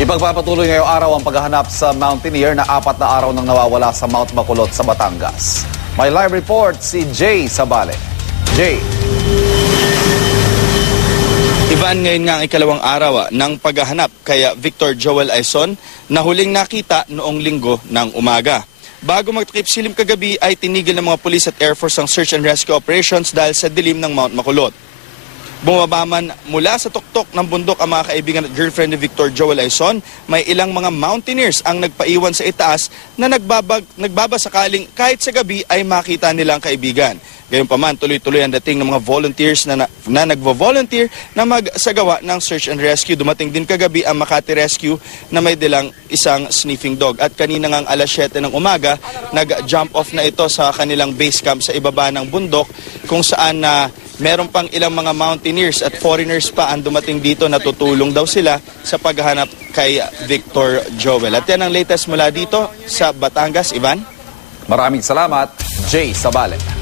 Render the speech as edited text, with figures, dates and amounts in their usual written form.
Ipagpapatuloy ngayong araw ang paghahanap sa mountaineer na 4 na araw nang nawawala sa Mount Bacolod sa Batangas. May live report si Jay Sabale. Jay. Ivan, ngayon nga ang ikalawang araw ng paghahanap kay Victor Joel Aizon na huling nakita noong linggo ng umaga. Bago magtakip silim kagabi ay tinigil ng mga pulis at Air Force ang search and rescue operations dahil sa dilim ng Mount Bacolod. Bumaba man mula sa tuktok ng bundok ang mga kaibigan at girlfriend ni Victor Joel Aizon, may ilang mga mountaineers ang nagpaiwan sa itaas na nagbabasakaling kahit sa gabi ay makita nilang kaibigan. Gayunpaman, tuloy-tuloy ang dating ng mga volunteers na nagvo-volunteer na magsagawa ng search and rescue. Dumating din kagabi ang Makati Rescue na may dilang isang sniffing dog. At kanina ngang alas 7 ng umaga, nag-jump off na ito sa kanilang base camp sa ibaba ng bundok kung saan meron pang ilang mga mountaineers at foreigners pa ang dumating dito na tutulong daw sila sa paghahanap kay Victor Joel. At yan ang latest mula dito sa Batangas, Ivan. Maraming salamat, Jay Sabale.